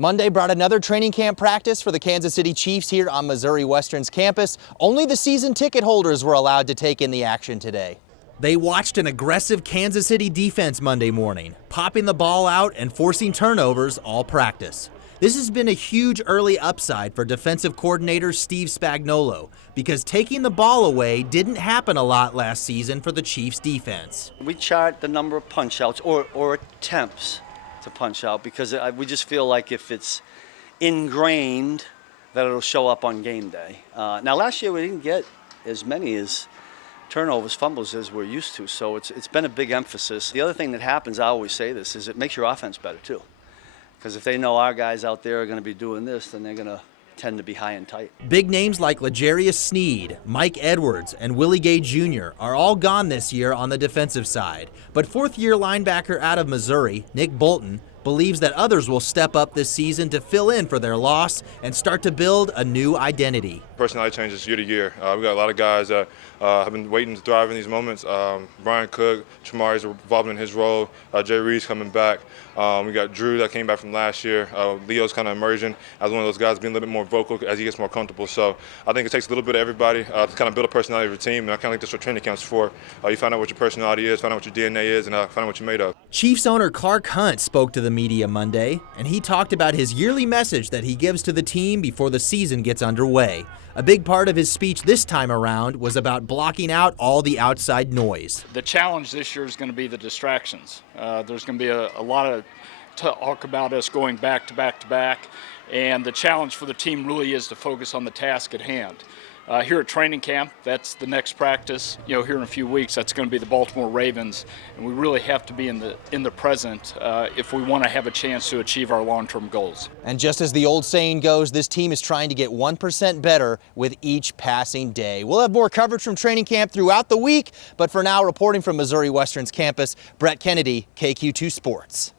Monday brought another training camp practice for the Kansas City Chiefs here on Missouri Western's campus. Only the season ticket holders were allowed to take in the action today. They watched an aggressive Kansas City defense Monday morning, popping the ball out and forcing turnovers all practice. This has been a huge early upside for defensive coordinator Steve Spagnuolo because taking the ball away didn't happen a lot last season for the Chiefs defense. We chart the number of punch-outs or attempts to punch out because we just feel like if it's ingrained that it'll show up on game day. Now last year we didn't get as many as turnovers, fumbles as we're used to, so it's been a big emphasis. The other thing that happens, I always say this, is it makes your offense better too. Because if they know our guys out there are going to be doing this, then they're going to tend to be high and tight. Big names like L'Jarius Sneed, Mike Edwards, and Willie Gay Jr. are all gone this year on the defensive side. But fourth-year linebacker out of Missouri, Nick Bolton, believes that others will step up this season to fill in for their loss and start to build a new identity. Personality changes year to year. We got a lot of guys that have been waiting to thrive in these moments. Brian Cook, Chamari's evolving in his role. Jay Reed's coming back. We got Drew that came back from last year. Leo's kind of emerging as one of those guys, being a little bit more vocal as he gets more comfortable. So I think it takes a little bit of everybody to kind of build a personality of a team, and I kind of think that's what training camp's for. You find out what your personality is, find out what your DNA is, and find out what you're made of. Chiefs owner Clark Hunt spoke to the media Monday, and he talked about his yearly message that he gives to the team before the season gets underway. A big part of his speech this time around was about blocking out all the outside noise. The challenge this year is going to be the distractions. There's going to be a lot of talk about us going back to back to back, and the challenge for the team really is to focus on the task at hand. Here at training camp, that's the next practice. Here in a few weeks, that's going to be the Baltimore Ravens, and we really have to be in the present if we want to have a chance to achieve our long-term goals. And just as the old saying goes, this team is trying to get 1% better with each passing day. We'll have more coverage from training camp throughout the week, but for now, reporting from Missouri Western's campus, Brett Kennedy, KQ2 Sports.